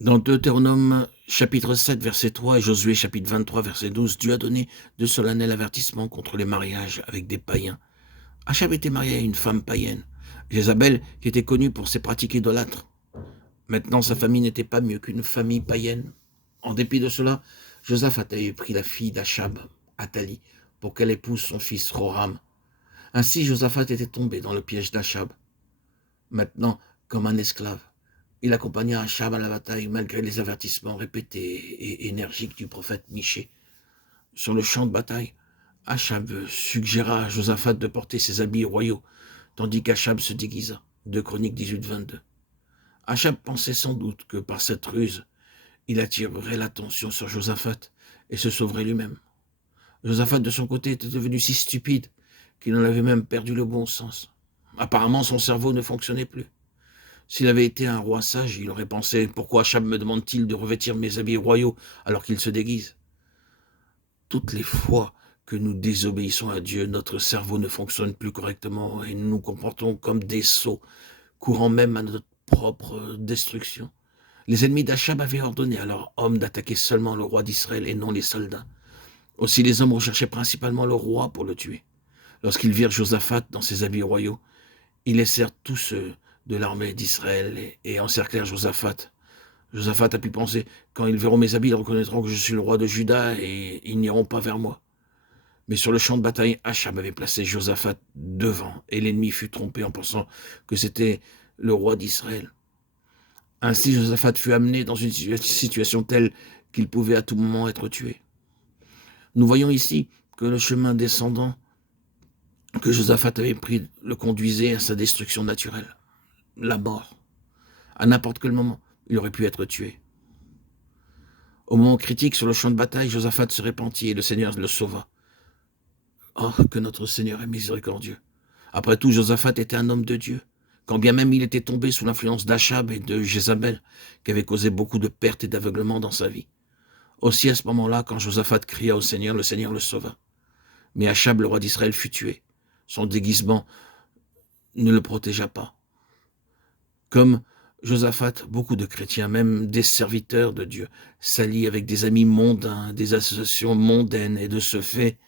Dans Deutéronome chapitre 7, verset 3 et Josué chapitre 23, verset 12, Dieu a donné de solennels avertissements contre les mariages avec des païens. Achab était marié à une femme païenne, Jézabel, qui était connue pour ses pratiques idolâtres. Maintenant, sa famille n'était pas mieux qu'une famille païenne. En dépit de cela, Josaphat avait pris la fille d'Achab, Athalie, pour qu'elle épouse son fils Roram. Ainsi, Josaphat était tombé dans le piège d'Achab. Maintenant, comme un esclave, il accompagna Achab à la bataille malgré les avertissements répétés et énergiques du prophète Michée. Sur le champ de bataille, Achab suggéra à Josaphat de porter ses habits royaux, tandis qu'Achab se déguisa. 2 Chroniques 18-22. Achab pensait sans doute que par cette ruse, il attirerait l'attention sur Josaphat et se sauverait lui-même. Josaphat, de son côté, était devenu si stupide qu'il en avait même perdu le bon sens. Apparemment, son cerveau ne fonctionnait plus. S'il avait été un roi sage, il aurait pensé « Pourquoi Achab me demande-t-il de revêtir mes habits royaux alors qu'il se déguise ?» Toutes les fois que nous désobéissons à Dieu, notre cerveau ne fonctionne plus correctement et nous nous comportons comme des sots, courant même à notre propre destruction. Les ennemis d'Achab avaient ordonné à leurs hommes d'attaquer seulement le roi d'Israël et non les soldats. Aussi les hommes recherchaient principalement le roi pour le tuer. Lorsqu'ils virent Josaphat dans ses habits royaux, ils laissèrent tous ceux de l'armée d'Israël et encerclèrent Josaphat. Josaphat a pu penser, quand ils verront mes habits, ils reconnaîtront que je suis le roi de Juda et ils n'iront pas vers moi. Mais sur le champ de bataille, Achab avait placé Josaphat devant et l'ennemi fut trompé en pensant que c'était le roi d'Israël. Ainsi, Josaphat fut amené dans une situation telle qu'il pouvait à tout moment être tué. Nous voyons ici que le chemin descendant que Josaphat avait pris le conduisait à sa destruction naturelle, la mort. À n'importe quel moment, il aurait pu être tué. Au moment critique, sur le champ de bataille, Josaphat se répandit et le Seigneur le sauva. Oh, que notre Seigneur est miséricordieux. Après tout, Josaphat était un homme de Dieu, quand bien même il était tombé sous l'influence d'Achab et de Jézabel, qui avaient causé beaucoup de pertes et d'aveuglement dans sa vie. Aussi à ce moment-là, quand Josaphat cria au Seigneur le sauva. Mais Achab, le roi d'Israël, fut tué. Son déguisement ne le protégea pas. Comme Josaphat, beaucoup de chrétiens, même des serviteurs de Dieu, s'allient avec des amis mondains, des associations mondaines, et de ce fait,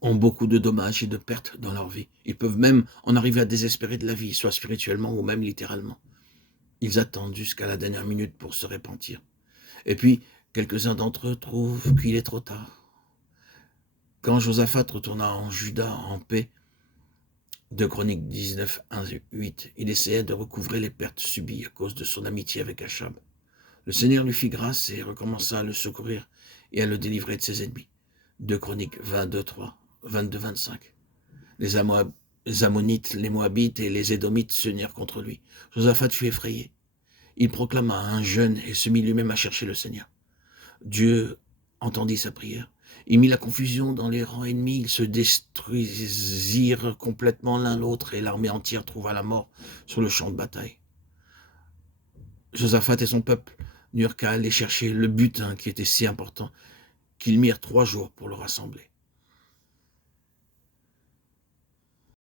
ont beaucoup de dommages et de pertes dans leur vie. Ils peuvent même en arriver à désespérer de la vie, soit spirituellement ou même littéralement. Ils attendent jusqu'à la dernière minute pour se repentir. Et puis, quelques-uns d'entre eux trouvent qu'il est trop tard. Quand Josaphat retourna en Juda en paix, 2 Chroniques 19, 1, 8, il essaya de recouvrer les pertes subies à cause de son amitié avec Achab. Le Seigneur lui fit grâce et recommença à le secourir et à le délivrer de ses ennemis. 2 Chroniques 22, 3, 22, 25. Les Ammonites, les Moabites et les Édomites s'unirent contre lui. Josaphat fut effrayé. Il proclama un jeûne et se mit lui-même à chercher le Seigneur. Dieu entendit sa prière. Il mit la confusion dans les rangs ennemis. Ils se détruisirent complètement l'un l'autre et l'armée entière trouva la mort sur le champ de bataille. Josaphat et son peuple n'eurent qu'à aller chercher le butin qui était si important qu'ils mirent 3 jours pour le rassembler.